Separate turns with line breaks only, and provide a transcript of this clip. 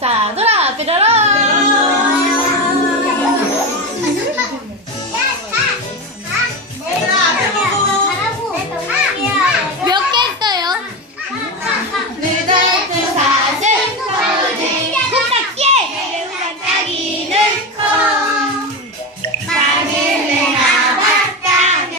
자, 돌아, 삐라라!